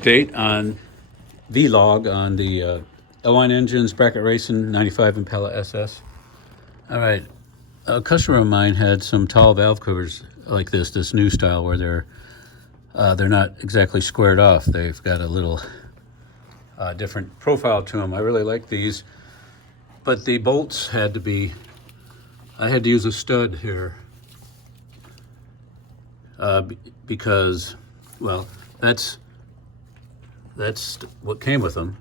update on vlog on the Ellwein engines, bracket racing 95 Impala SS. All right, a customer of mine had some tall valve covers like this new style where they're not exactly squared off. They've got a little different profile to them. I really like these, but the bolts had to be, I had to use a stud here because, well, that's what came with them,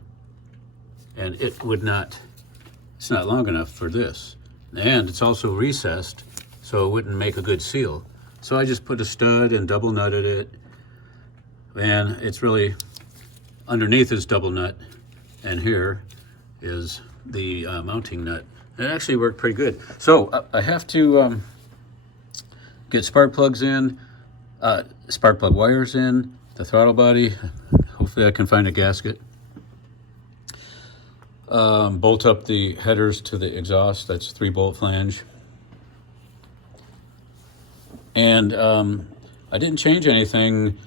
and it would not, it's not long enough for this, and it's also recessed, so it wouldn't make a good seal. So I just put a stud and double nutted it, and it's really, underneath is double nut, and here is the mounting nut. It actually worked pretty good. So I have to get spark plugs in, spark plug wires in, the throttle body. Hopefully I can find a gasket. Bolt up the headers to the exhaust. That's 3-bolt flange. And I didn't change anything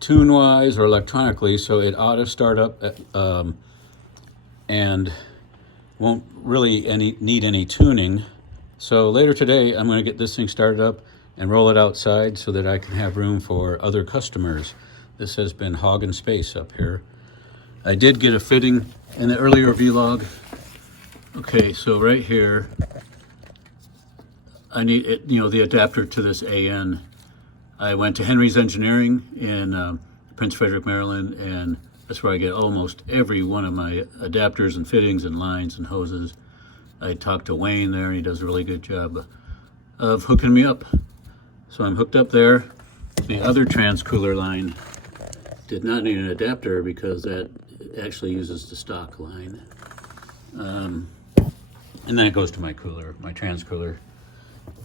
tune-wise or electronically, so it ought to start up and won't really need any tuning. So later today, I'm going to get this thing started up and roll it outside so that I can have room for other customers. This has been hogging space up here. I did get a fitting in the earlier vlog. Okay, so right here, I need it, the adapter to this AN. I went to Henry's Engineering in Prince Frederick, Maryland, and that's where I get almost every one of my adapters and fittings and lines and hoses. I talked to Wayne there, and he does a really good job of hooking me up. So I'm hooked up there. The other transcooler line did not need an adapter because that actually uses the stock line. And then it goes to my cooler, my transcooler.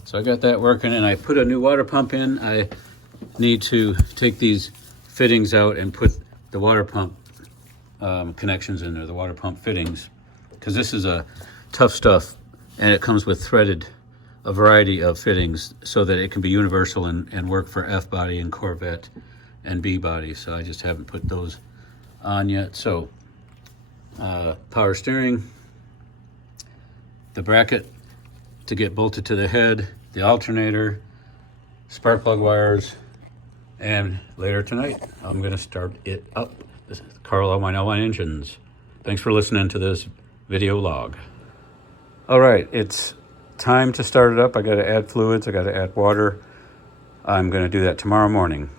So I got that working, and I put a new water pump in. I need to take these fittings out and put the water pump connections in there, the water pump fittings, because this is a tough stuff, and it comes with a variety of fittings so that it can be universal and work for F body and Corvette and B body. So I just haven't put those on yet. So power steering, the bracket to get bolted to the head, the alternator, spark plug wires, and later tonight I'm going to start it up. This is Carl Ellwein Engines. Thanks for listening to this video log. All right, it's time to start it up. I got to add fluids, I got to add water. I'm going to do that tomorrow morning.